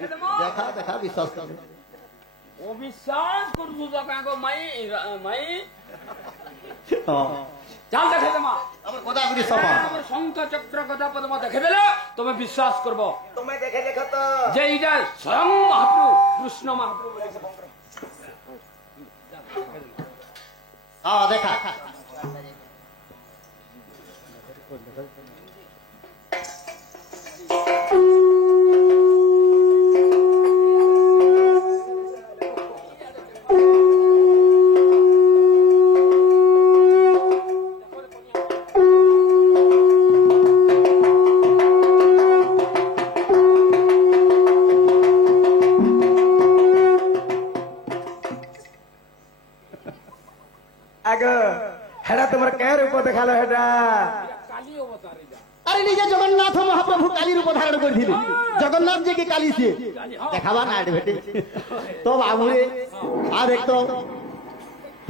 देखा देखा विश्वास कर ओ विश्वास करू तुझा काय गो माई हां चल देखे दमा अब गोदावरी सभा हमर शंख चक्र गदा पद्म देखे देले तुम्हें विश्वास करबो तुम्हें देखे देखो तो जे इजा स्वयं महाप्रभु कृष्ण महाप्रभु हां देखा अरे निजे जगन्नाथ महाप्रभु काली रूप धारण करथिले जगन्नाथ जी की काली से देखावा ना भेटे तो बाबू रे आ देख तो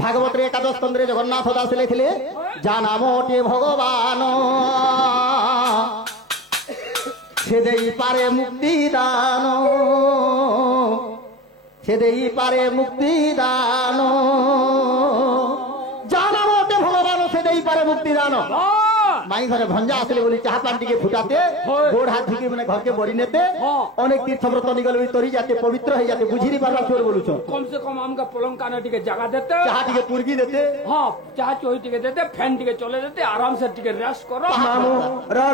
भागवत रे एकादश स्कंदे जगन्नाथ दास लिखले जा नाम ओटे भगवान से देई पारे मुक्ति दान से देई पारे मुक्ति दान जा नाम ओटे भगवान से देई पारे मुक्ति दान माई घरे भंजा आसले बोली चाह पानी के फुटाते गोड़ हाथ धुके मैंने घर के बड़ी नेते अनेक तीर्थ व्रत निगल भी तोरी जाते पवित्र हो जाते बुझी नहीं पारा चोर बोलू कम से कम हमका पलंग काना टिके जगह देते चाह टिके पुरगी देते हां चाह चोई टिके देते फैन टिके चले देते आराम से टिके रेस्ट करो मामू र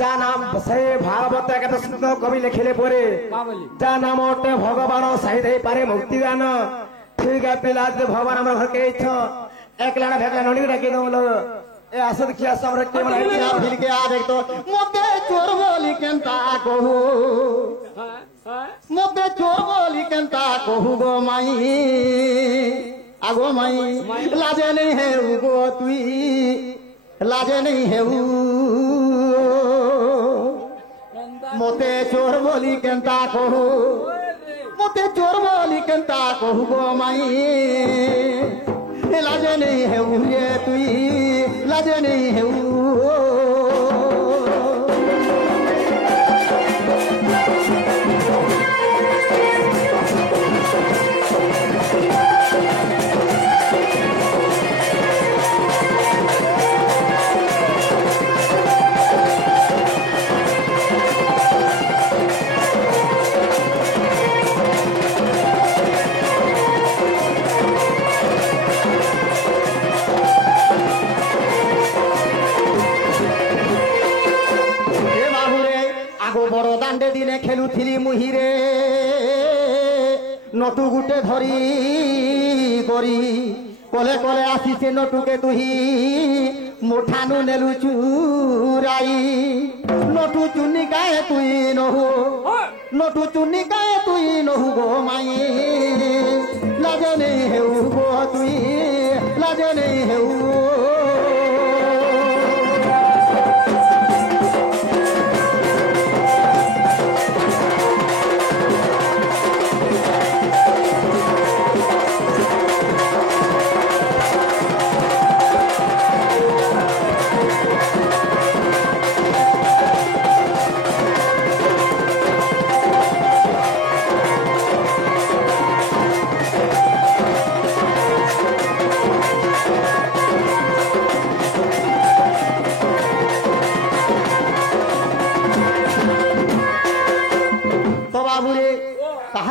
जा नाम से भागवत के तो कवि लिखले परे का बोली जा नाम ओटे भगवान सही दे पारे मुक्ति दान ठीक है पिला भगवान हमर घर के छ एक लाना भेगला नडी डाके दो ए असद किया सब रख के बना फिर के आ देख तो मोते चोर बोली केंता कहू मोते चोर बोली केंता कहू गो माई आगो माई लाजे नहीं है गो तुई लाजे नहीं है मोते चोर बोली केंता कहू मोते चोर बोली केंता कहू गो माई लाजे नहीं है रे तुई लाजे नहीं है बड़ दांडे दिने खेलुथिली मुहिरे नटु गुटे धरी करी कले कले आसीसे नटुके तुही मोठानु नेलु चुराई नटु चुन्नी काए तुई नहु नटु चुन्नी काए तुई नहु गो माई लाजे नहीं हेउ गो तुई लाजे नहीं हेउ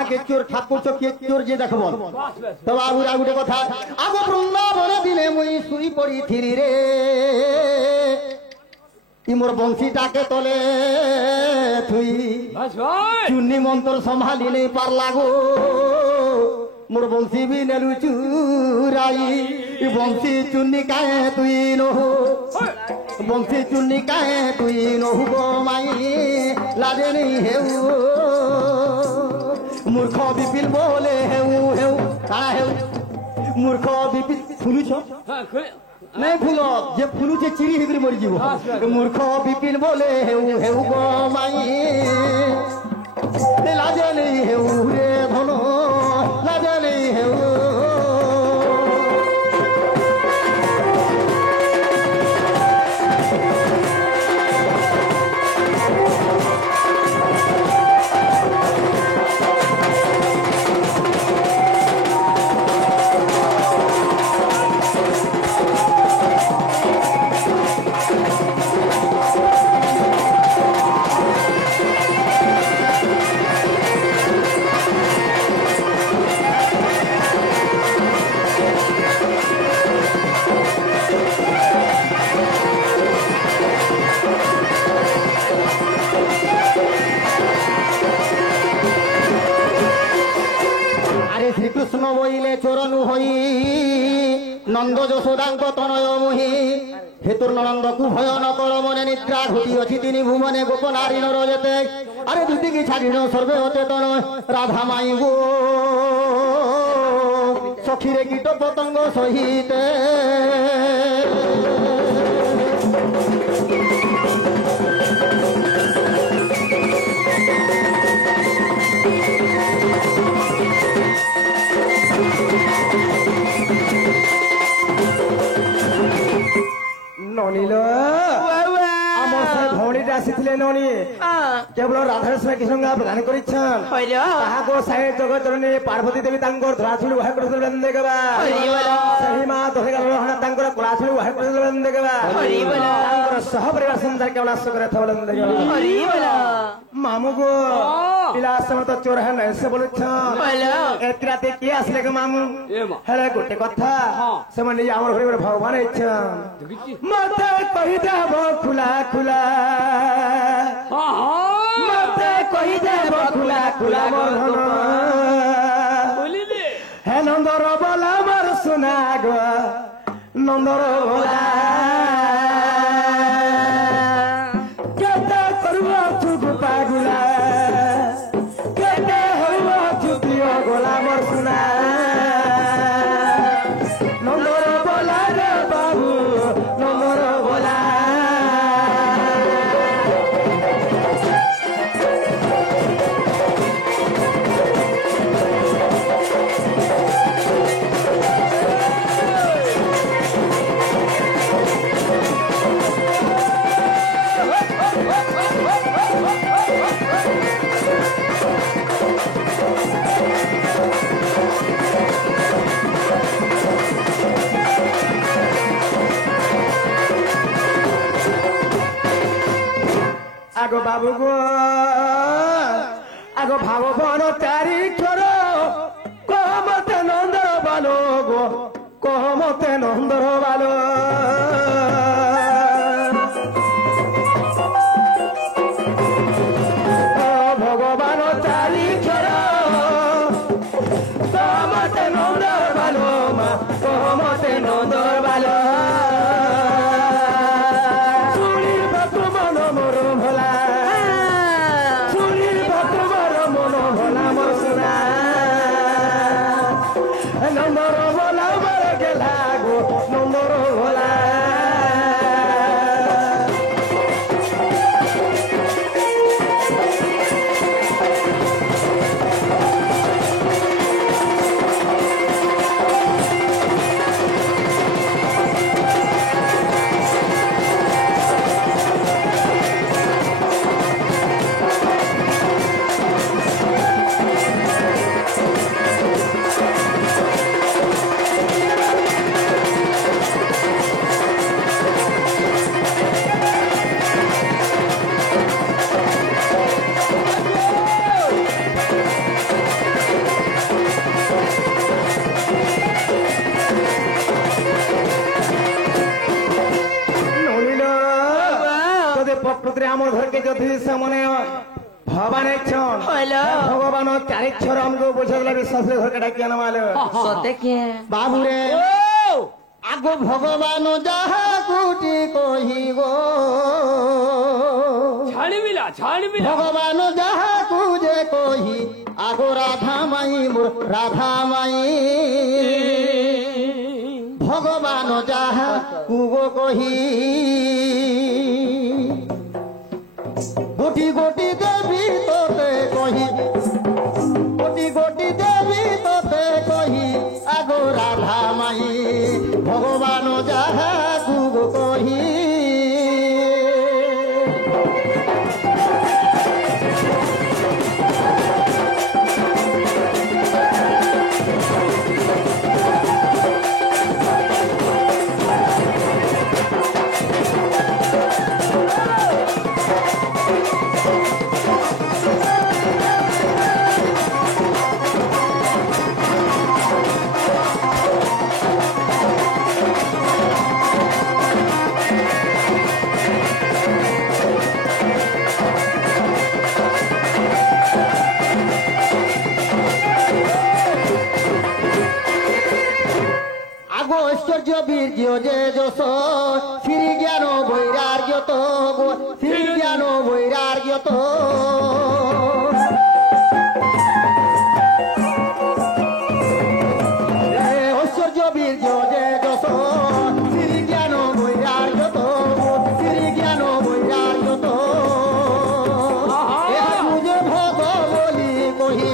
के चोर ठाकुर के चोर जे देखबो तो बाबूरा गुटे कथा आगो वृंदावन दिने मुई सुई पड़ी थिरी रे इ मोर बंसी टाके तले थुई चुन्नी मंत्र संभाली नहीं पारला गो मोर बंसी भी नेलु चुराई इ बंसी चुन्नी काहे तुई नहु बंसी चुन्नी काहे तुई नहु गो माई लाजे नहीं हेउ मूर्ख विपिन बोले हेउ हेउ काना हेउ मूर्ख विपिन फुलुछ नहीं फुलो जे फुलु जे चिरी हिगरी मरि जीवो मूर्ख विपिन बोले हेउ हेउ गो माई लाजे नहीं हेउ रे धनो लाजे नहीं हेउ কৃষ্ণ বইলে চরণু হই নন্দ যশোদাঙ্ক তনয় মোহি হেতুর নন্দকু ভয় নকর মনে নিদ্রা ঘটিଅছি তিনি ভুবনে গোপনারী নর যেতে আরে দুটিকি ছাড়িন সর্বে অচেতন রাধা মাই গো সখীরে কীট পতঙ্গ সহিতে ননিল আমার সে ভৌণীটা আসিলে ননি কেবল রাধাকৃষ্ণ কৃষ্ণ প্রদান করেছেন তাহাকে সাহে জগতরণী পার্বতী দেবী তাঙ্কর ধরাছুলি উহাই করে দেখবা সেই মা ধরে গেল তাঙ্কর কলাছুলি উহাই করে দেখবা তাঙ্কর সহপরিবার সুন্দর কেবল আশ্রয় করে থাকলেন দেখবা মামু গো পিলা সময় তো চোর হ্যাঁ এসে বলেছেন এত রাতে কি আসলে গো মামু হ্যাঁ গোটে কথা সেমানে আমার ঘরে ঘরে ভগবান ইচ্ছেন মতে কহি দেব খোলা খোলা মতে কহি দেব খোলা খোলা মোর ধন হে নন্দর বলা মোর সোনা গো নন্দর বলা কেতে করব চুপ পাগুলা কেতে হইব চুপিও গোলা মোর সোনা নন্দর বলা রে বাবু নন্দর বলা আগো বাবু গো আগো ভাগবন চারি ক্ষর কহমতে নন্দর বালো গো কহমতে নন্দর বালো ভগবান চারি ক্ষর কহমতে নন্দর বালো মা কহমতে নন্দর বালো নম্বর বলা বলে গেলা গো নম্বর বলা প্রকৃতিরে আমার ঘরকে যদি সামনে ভগবান ইচ্ছন ভগবান চারিক্ষর আমাকে বুঝে গেলে বিশ্বাস ঘরকে ডাকিয়ে নামালে বাবুরে আগ ভগবান যাহা কুটি কহিব ভগবান যাহা কুজে কহি আগ রাধা মাই মোর রাধা মাই ভগবান যাহা কুগ কহি গোটি গোটি দেবী তোতে কহি গোটি গোটি দেবী তোতে কহি আগো রাধা মাই ভগবান যাহা কুগ কহি ঐশ্বর্য বীর্য যে যশ শ্রী জ্ঞান বৈরাগ্য তো শ্রী জ্ঞান বৈরাগ্য তো ঐশ্বর্য বীর্য যে যশ শ্রী জ্ঞান বৈরাগ্য তো শ্রী জ্ঞান বৈরাগ্য তো এহাকু যে ভোগ বলি কহি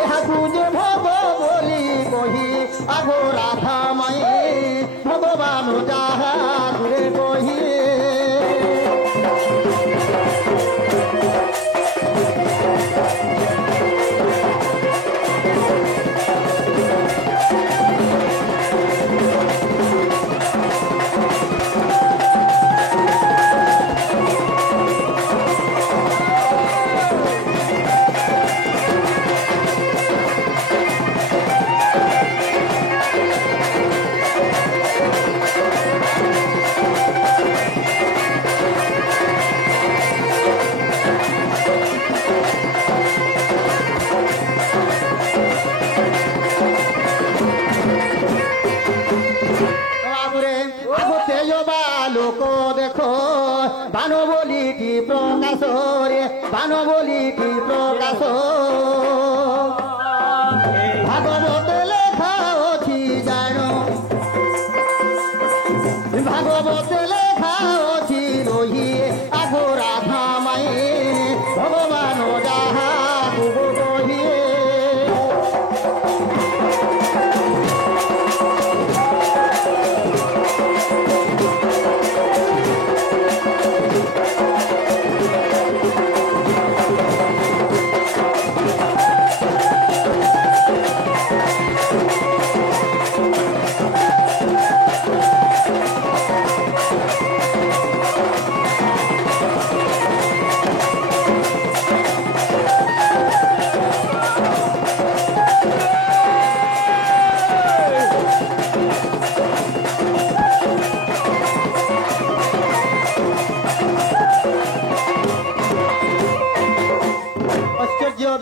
এহাকু যে ভোগ বলি কহি আগো রাধা মায়ে ভগবান যাহা দূরে কহি লোক দেখো বান বলি কি প্রকাশ রে বান বলি কি প্রকাশ ভাগবত লেখা অছি জান ভাগবত লেখা অছি রহি আগো রাধা মায়ে ভগবান যাহা কহিয়ে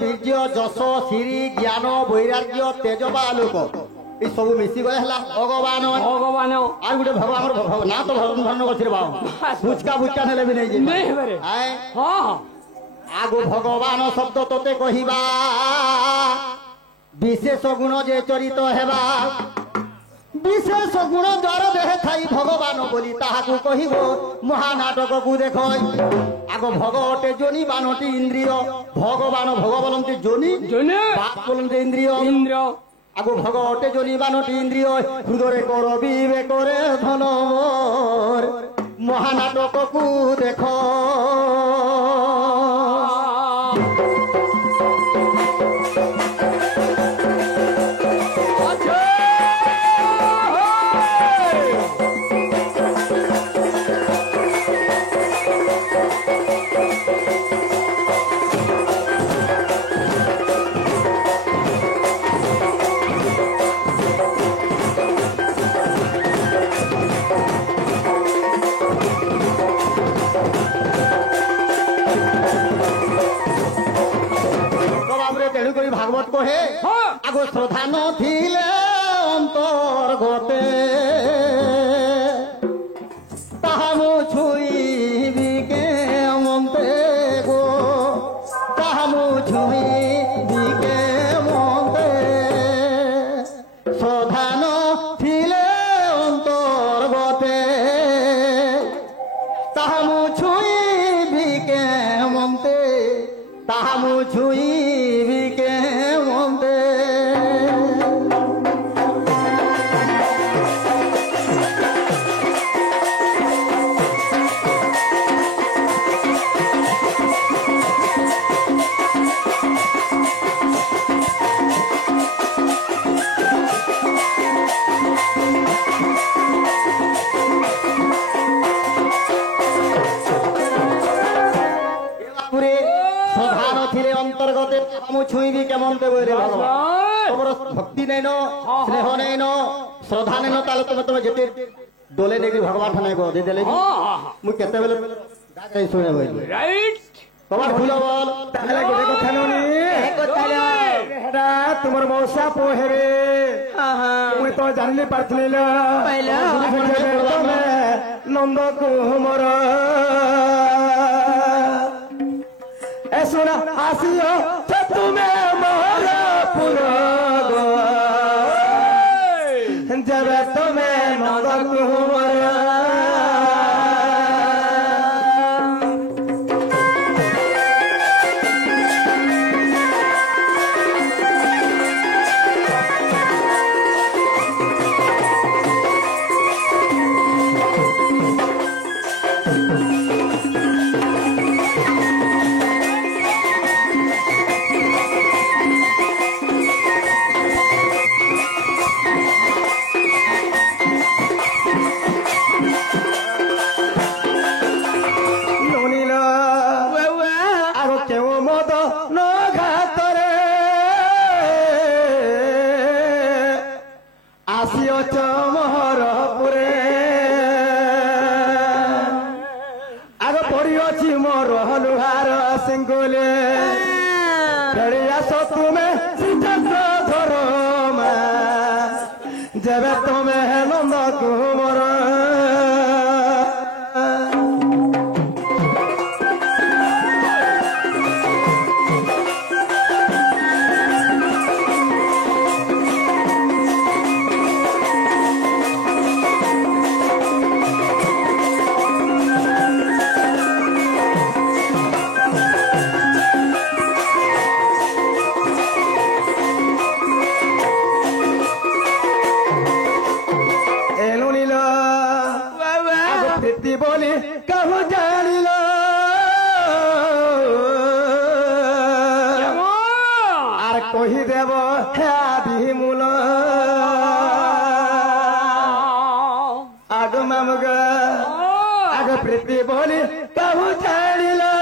বীর্য যশ শ্রী জ্ঞান বৈরাগ্য তেজবা লোক এই সবু মিশি গলে হলা ভগবান ভগবান আর গোটে ভগবান না তো ভগবান করছে বাবু ফুচকা ফুচকা নেলে বি নেই নেই হেবারে আয় হ্যাঁ আগু ভগবান শব্দ তোতে কহিবা বিশেষ গুণ যে চরিত হেবা বিশেষ গুণ যার দেহে থাই ভগবান বলি তাহাকু কহিব মহানাটককু দেখ আগ ভগবতে জনি বানটি ইন্দ্রিয় ভগবান ভগ বলন্তি জনি জনে বাপ বলন্তি ইন্দ্রিয় ইন্দ্র আগু ভগবতে জনি বানটি ইন্দ্রিয় হৃদয়ে কর বিবেকরে ধন মহানাটককু দেখ ভাগবত কহে আগো শ্রদ্ধা নথিলে অন্তর্গতে তাহা মু ছুইবি কেমন্তে গো তাহা মু ছুইবি কেমন্তে শ্রদ্ধা নথিলে অন্তর্গতে তাহা মু ছুইবি কেমন্তে তাহা মু ছুইবি কেমন্তে অন্তর্গতে আমি ছুঁইবি কেমন দেবো রে ভগবান তোমার ভক্তি নেই ন স্নেহ নেই ন শ্রদ্ধা নেই ন তাহলে তুমি তুমি যেতে দোলে নেকি ভগবান ঠানে গো দিয়ে দেলে মুই কেতেবেলে গাই শুনে বইলি রাইট তোমার ভুল বল তাহলে গোটে কথা ননি হেডা তোমার মৌসা পোহেরে मुई तो जानी पार्थी तमे नंद कुमर ए सुना आसियो तुमे मोर पुर जब तमे नंद कुमर जब तुम्हें नंद कुमर बोली कहू जानी लो आर कही देव है मूल आग मामुग आग प्रीति बोली कहू जानी लो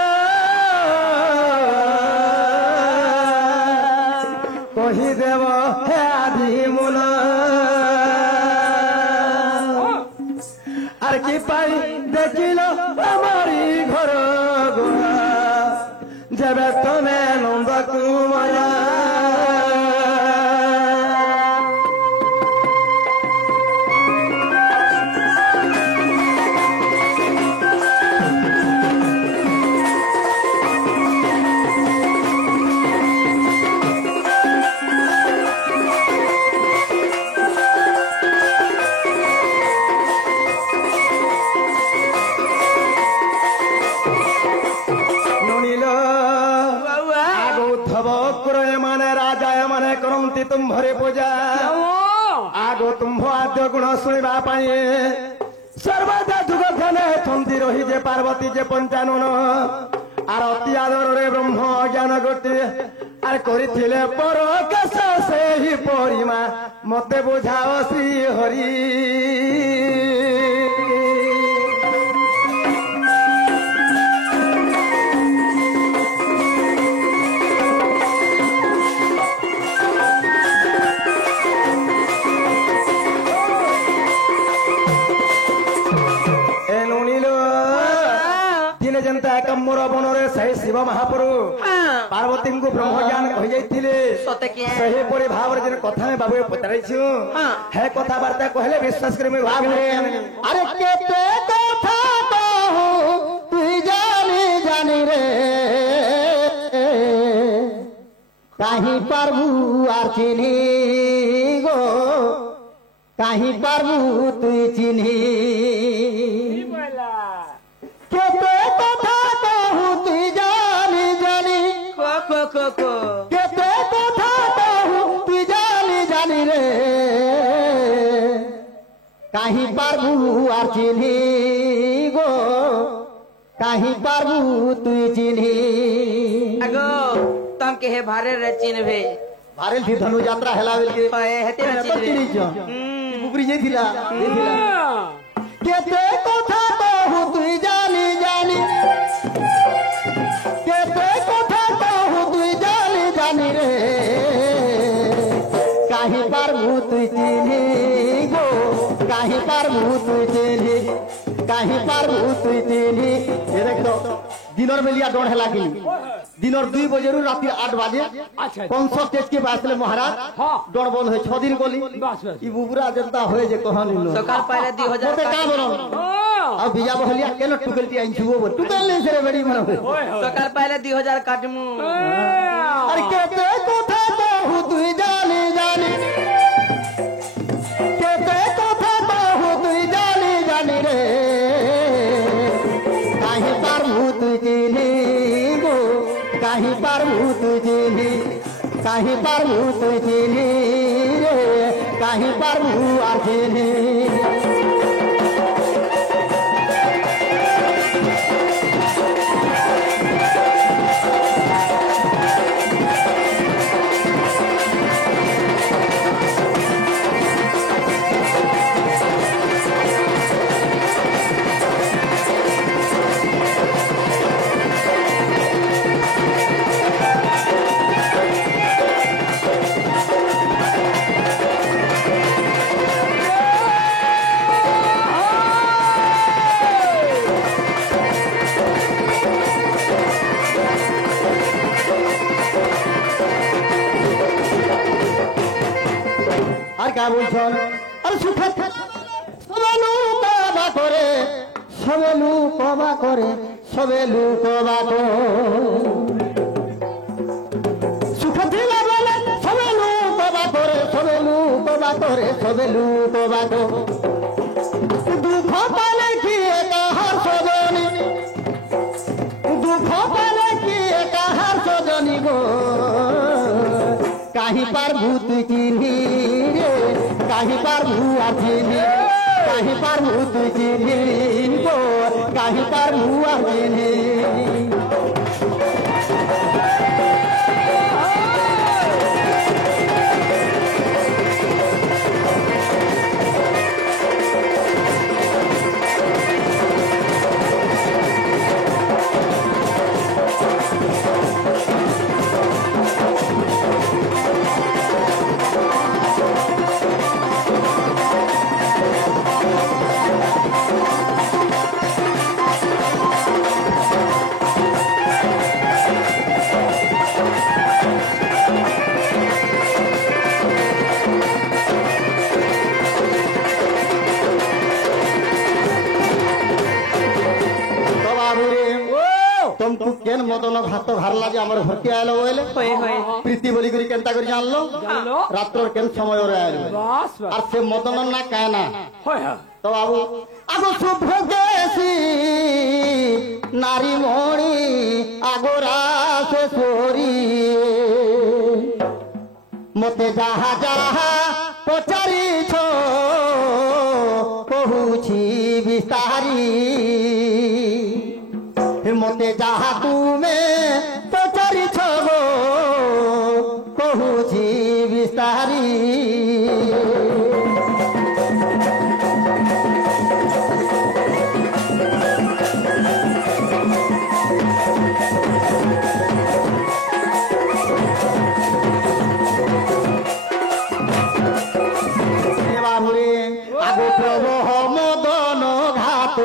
कही देव है मूल आर की पाई देखिल हमारी घर गुआ जब तुम्हें नंद कुमार तुम्हारे पूजा आगो तुम्ह आद्य गुण शुणा सर्वदा जुग खाने थंती रही जे पार्वती जे पंचानन आर अति आदर रे ब्रह्म ज्ञान गोटे आर करिथिले परकेश से ही परिमा मते बुझाओ श्री हरि मोर बनरे सही शिव महाप्रभु पार्वती को ब्रह्म ज्ञान हो जाते भाव कथा में बाबू पचार है कथा बार्ता कहले विश्वास कर अरे केते कथा कहूं तू जानी जानी रे कहीं प्रभु आर चिन्ही गो कहीं प्रभु तू चिन्ही केते कथा कहूं तू जानी जानी केते कथा कहूं तू जानी जानी रे कहीं प्रभु आर चिन्ही गो कहीं प्रभु तू चिन्ही अगो तम के हे भारे रे चिन्हबे भारे थी धनु यात्रा हेलावेल के हेते रे चिन्हबे बुबरी जे थिला केते कथा कहूं तू जानी जानी केते कथा कहूं तू जानी जानी रे कहीं प्रभु तू चिन्ही गो कहीं प्रभु तू चिन्ही कहीं प्रभु तू चिन्ही ये देख तो दिनर बेलिया डर है कि दिनर 2 बजे राति 8 बजे अच्छा कौन सा स्टेज के पास महाराज हाँ। डर बोल है 6 दिन गोली बस बस ई बुबरा जनता होए जे कहानी लो सकाल पहले 2000 मोटे का बोलो अब बिया बहलिया केन टुकलती आई छुओ बोल टुकल नहीं से बड़ी मन होए सकाल पहले 2000 काटमु अरे केते कोठा बहु तू जाने जाने केते कोठा बहु तू जाने जाने रे काहे पर भूत जिनी गो काहे पर भूत जिनी काहे पर भूत जिनी रे काहे पर भूआ जिनी আর কা বলছন আর সুখে সবেলু কবা করে সবেলু কবা করে সবেলু কবা করে সুখে দিলা বলে সবেলু কবা করে সবেলু কবা করে সবেলু কবা করে দুঃখ পালে কি কাহার সজনী দুঃখ পালে কি কাহার সজনী গো काहि पर भूत चिन्ही रे काहि पर भूआ चिन्ही काहि पर भूत चिन्ही गो काहि पर भूआ चिन्ही तुमको केन मदन भात भारला जे हमर भर्ती आलो बोले होय होय प्रीति बोली करी केनता करी जानलो जानलो रात्र केन समय रे आलो बस बस और से मदन ना कायना होय होय तो बाबू आगो शुभ देसी नारी मोणी आगोरा से सोरी मते जहा जहा पचारी छो कहूची विस्तारी मते जहा तुमे पचारी छो कहूची विस्तारी आगो प्रभह मदन घाट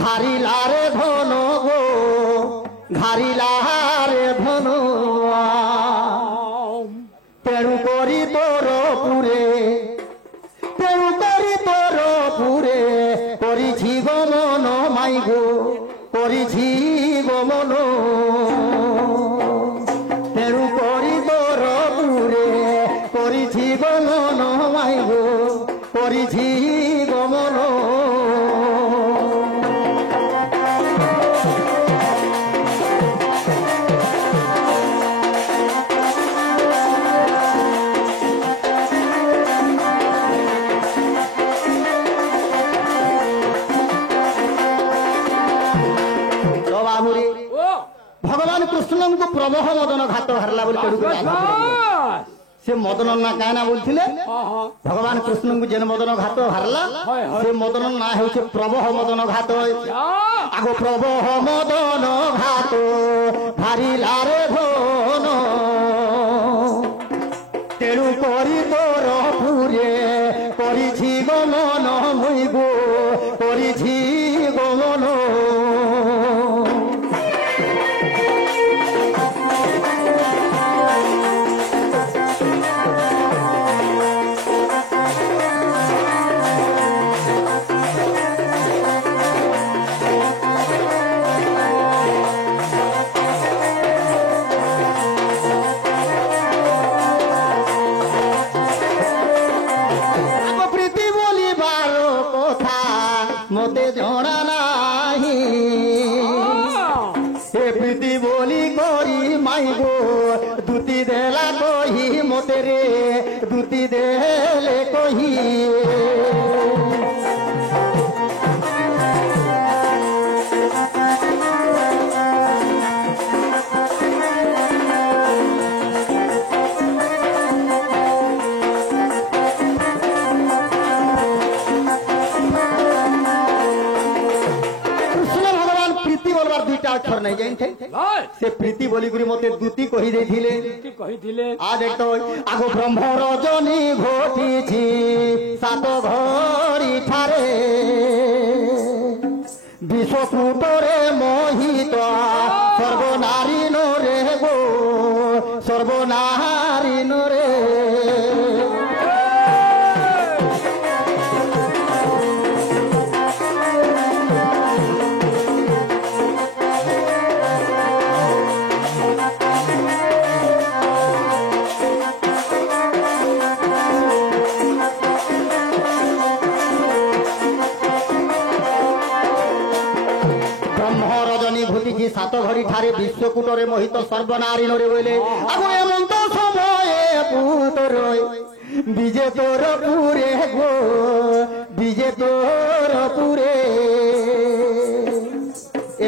घारिला रे धन गो घारिला रे धन तेणु करी तोर पुरे तेणु करी तोर पुरे करिछि गमन माई गो करिछि गमन तेणु करी तोर पुरे करिछि गमन माई गो करिछि गमन भगवान कृष्ण को प्रबह मदन घाट हारला से मदन ना क्या ना बोलते भगवान कृष्ण को जेन मदन घाट हारला से मदन ना हो प्रबह मदन घाट आगो प्रबह मदन घाट हारिला रे धन तेणु करी तोर पुरे करिछि गमन मुई गो करिछि गमन দুতি দেলা কহি মতে রে দুতি দেলে কহি অক্ষর নাই জানতে সে প্রীতি বলি করে মতে দুতি কহি দেইছিলে কহিলে আজ এক আগ ব্রহ্ম রজনী ঘটিছি সাত ঘড়ি ঠারে বিশ্বকূটরে মোহিত সর্বনারী নরে গো সর্বনারী নরে সাত ঘড়ি ঠারে বিশ্বকূটরে মোহিত সর্বনারী নরে বলে আগো এমন্ত সময়ে পুতর বিজে তোর পুরে গো বিজে তোর পুরে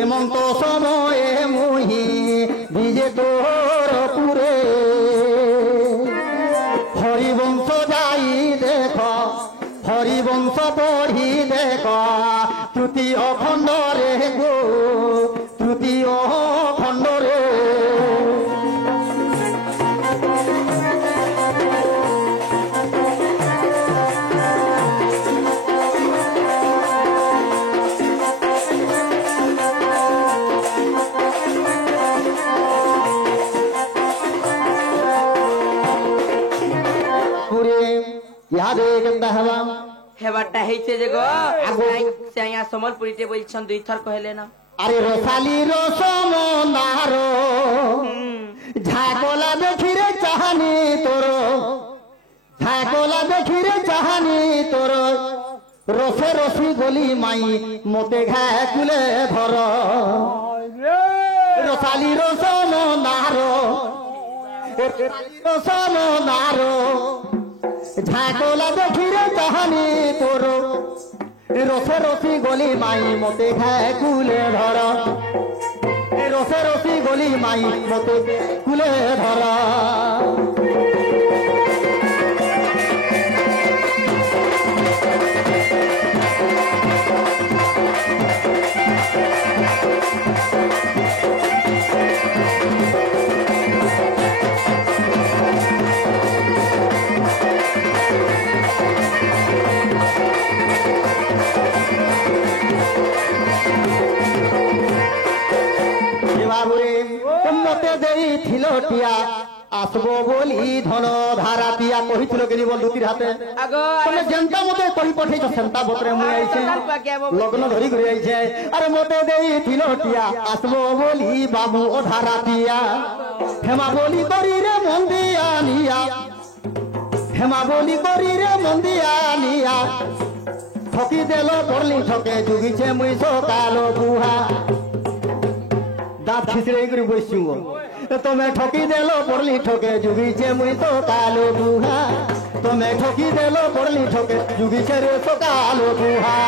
এমন্ত সময়ে মুহি বিজে তোর পুরে হরিবংশ যাই দেখ হরিবংশ পড়ি দেখ তৃতীয় খণ্ডরে গো তৃতীয় খণ্ডরে পুরে ইহাদে কেমতা হবা হেবারটা হইছে যে গো সাইয়া সম্বলপুরীতে বলছন দুই থর কইলে না আরে রসালি রসম নার ঝাকলা দেখিরে চাহানি তোর ঝাকলা দেখিরে চাহানি তোর রসে রসি গলি মাই মতে ঘা কুলে ধর রসালি রসম নার রসম নার ঝাকলা দেখিরে চাহানি তোর রসে রসি গলি মাই মতে খায় কুলে ধর রসে রসি গলি মাই মতে কুলে ধর মতে দেইছিল টিয়া আসবো বলি ধন ধারা টিয়া কহিছিল কেনি বন্ধুটির হাতে তুমি যেনটা মতে কহি পঠাইছ সেন্তা বতরে মুই আইছে লগ্ন ধরি ঘুরে আইছে আরে মতে দেইছিল টিয়া আসবো বলি বাবু ও ধারা টিয়া হেমা বলি করি রে মন্দিয়া নিয়া হেমা বলি করি রে মন্দিয়া নিয়া ঠকি দেল পড়লি ঠকে যুগিছে মুই সকালো বুহা দাঁত খিচড়াই করে বসছি তুমি ঠকি দেল পড়লি ঠকে যুগিছে মুই তো কালো বুহা তুমি ঠকি দেল পড়লি ঠকে যুগিছে রে সকালো বুহা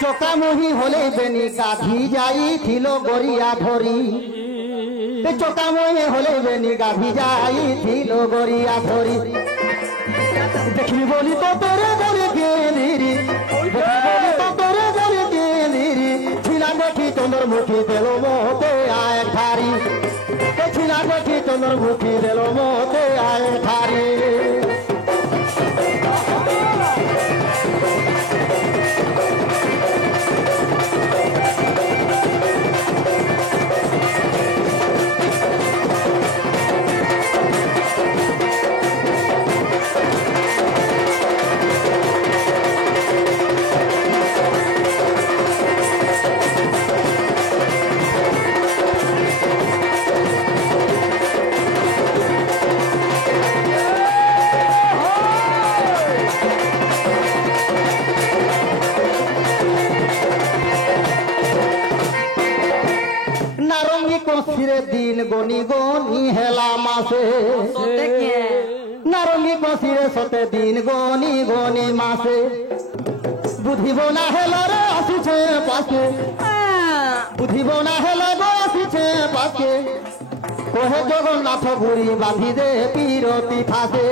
চোকামহি হলে বেনি গাধি যাইছিল গড়িয়া ধরি চোকামহি হলে বেনি গাধি যাইছিল গড়িয়া ধরি দেখি বলি তো তোরে ধরে গেলিরি বলি তো তোরে ধরে গেলিরি ছিলা দেখি চন্দ্রমুখী দেল মতে আয় ধারি ছিলা দেখি চন্দ্রমুখী দেল মতে আয় ধারি दिन गनी गनी हेला मासे सोते क्या नारंगी बसिरे सते दिन गनी गनी मासे बुझिब ना हेला रे आसिछे पाके बुझिब ना हेला गो आसिछे पाके कहे जगन्नाथ गुरी बांधि दे पीरती फासे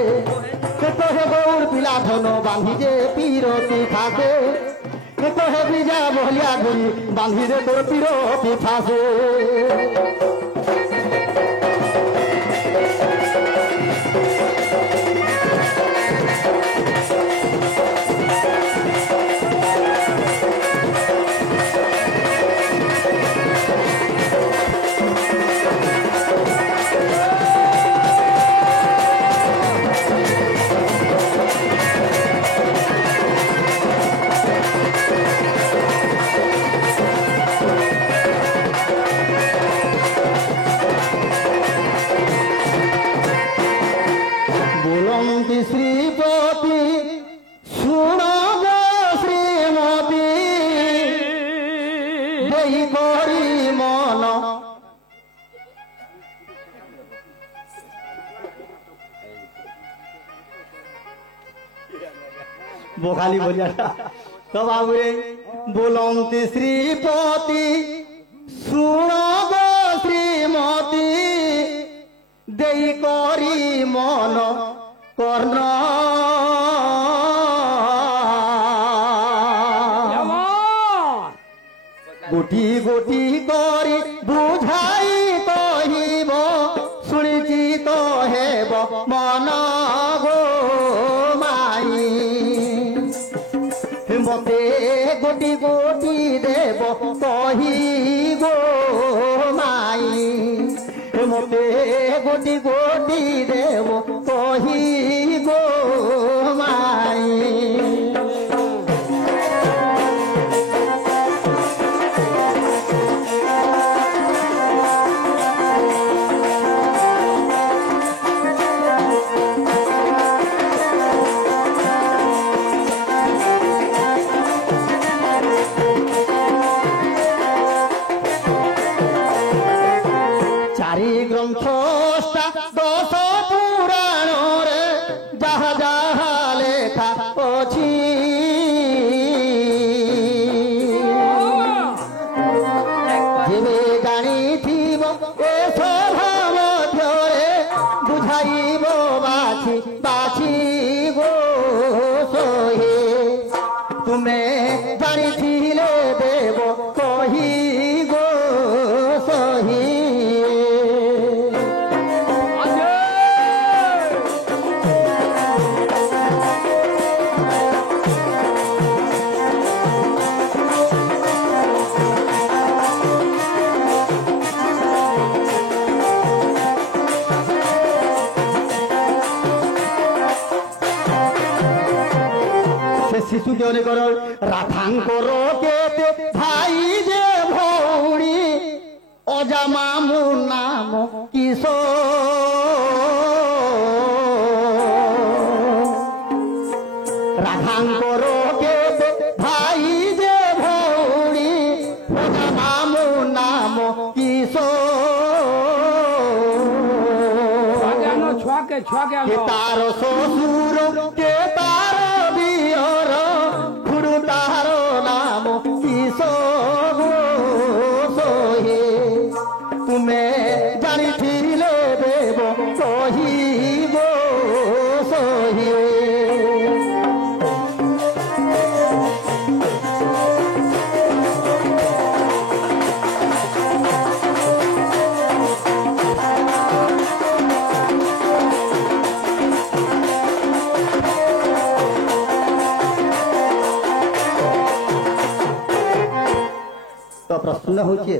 कहे गौर पिला धन बांधि दे पीरती फासे कहे बिजा बहलिया गुरी बांधि दे तोर पीरती फासे श्रीपति सुनो गो श्रीमती देई करी मन बोखाली बोलिया तो बाबू रे बोलती श्रीपति सुनो गो श्रीमती देई करी मन कर्ण गोटी गोटी करी बुझाई कहिब शुणिची तो हेब मन गो माई मते गोटी गोटी देव कही गो माई मते गोटी गोटी देव कही गो माई चारि ग्रंथ 10 पुराण रे जहा जहा लेखा अछि जेबे जानी थिब ए सभा मध्यरे बुझाइब बाछि बाछि गो सोहे तुमे जानी थिले देव कही गो सोही शिशु जनेकर राधांकर केते भाई जे भौणी अजा मामू नाम किशोर राधांकर केते भाई जे भौणी अजा मामू नाम किशोर के तार ससुर के तार बियर खुरु तार नाम किशोर सोहे तुमे जानी थिले देव कही गो सोहे तो प्रश्न होचे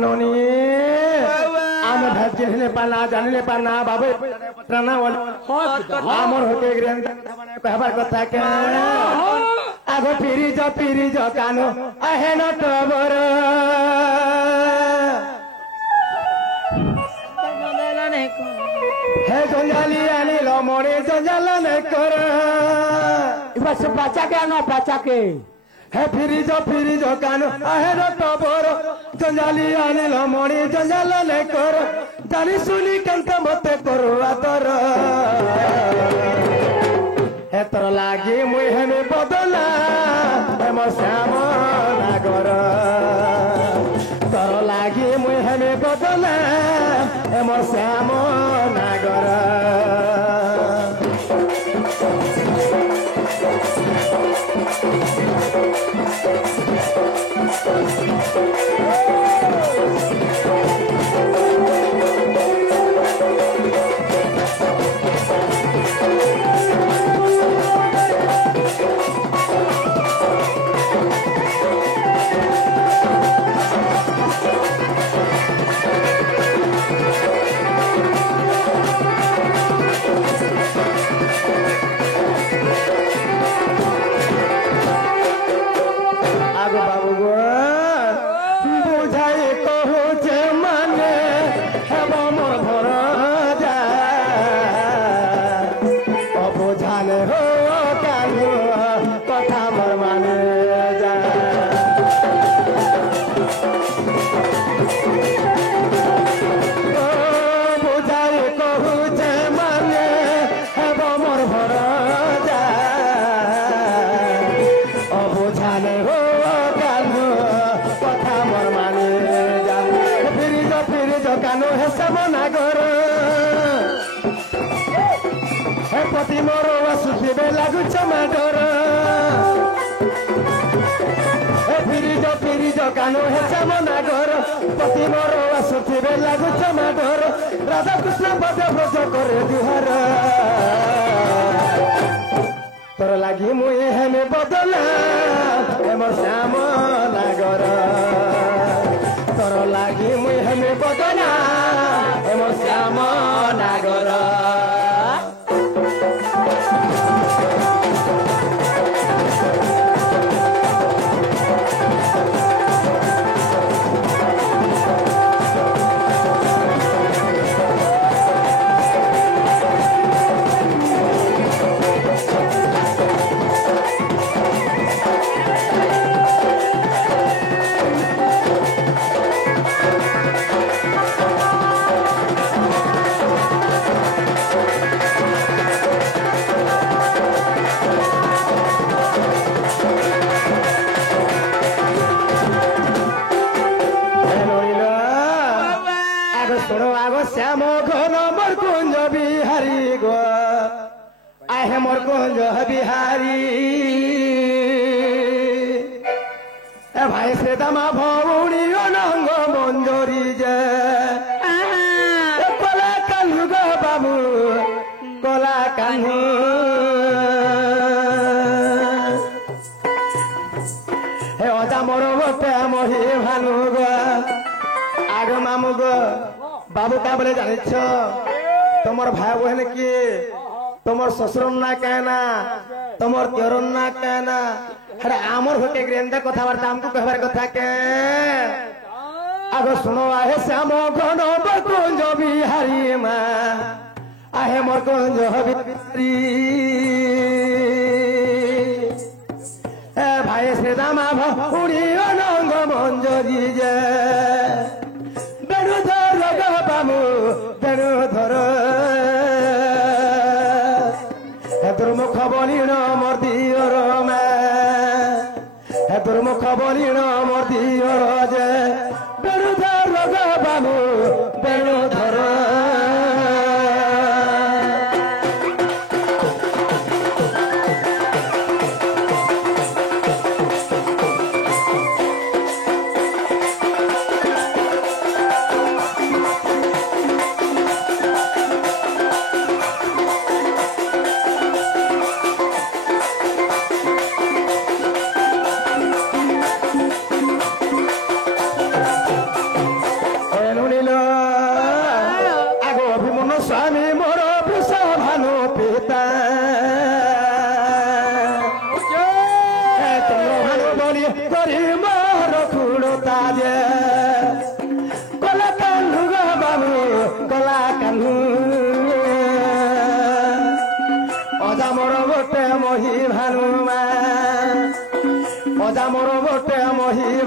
नोनी आम भजने पाना जानले पाना बाबे त्राना वाला आमर होते ग्रेन कहबार कथा के आगो फिरी जो कानो आहे न तबर हे जंजाली आनी लो मोरे जंजाल न कर बस बचा के आना बचा के हे फिरिज कानु आहेर टबर जंजाली आनिल मणि जंजाल ने कर जानी सुनी कंत मते करू आदर हे तोर लागी मुई हेमे बदला हे मोर श्याम नागर तोर लागी मुई हेमे बदला हे मोर श्याम नागर पति मोरो वसुदेवे लागुछ माडर फिरिज कानो हे श्यामनागर पति मोरो वसुदेवे लागुछ माडर राधा कृष्ण पद व्रज करे दुहार तोर लागी मुई हेमे बदला हे मोर श्यामनागर तोर लागी मुई हेमे बदला हे मोर श्यामनागर श्याम घन मोर कुंज बिहारी गो आहे मोर कुंज बिहारी ए भाई से दामा भौणी अनंग मंजरी जे कला कान्हू गो बाबू कला कान्हू हे अजा मोर बटे मही भानु गो आग मामू गो बाबू क्या बोले जाने तुमर भाई बहन किए तुमर ससुर ना कहना तुमर त्योर ना कहना अरे आमर होके ग्रेंदा कथाबार्ता हमको कहबार कथा के आगो सुनो आहे श्याम घन कुंज बिहारी मा आहे मोर कुंज बिहारी ए भाई श्री दामा भौणी अनंग मंजरी जे बेणुधर दुर्मुख बलिण मर्दियर दुर्मुख बलिण मर्दियर जे बेणुधर बाबू बेणुधर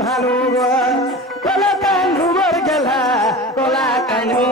ভানু গো কলা কানু মর গেলা কলা কানু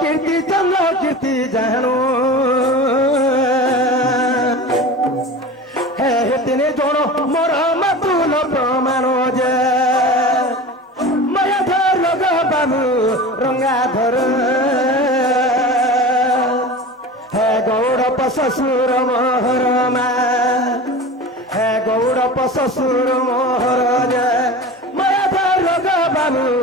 কীর্তি চন্দ্র কীর্তি জানো হে তিনি জন মোর মাতুল প্রমাণ যে মায়াধর লোক বাবু রঙ্গাধর হে গৌড় শ্বশুর মোহর মা হে গৌড় শ্বশুর মোহর যে মায়াধর লোক বাবু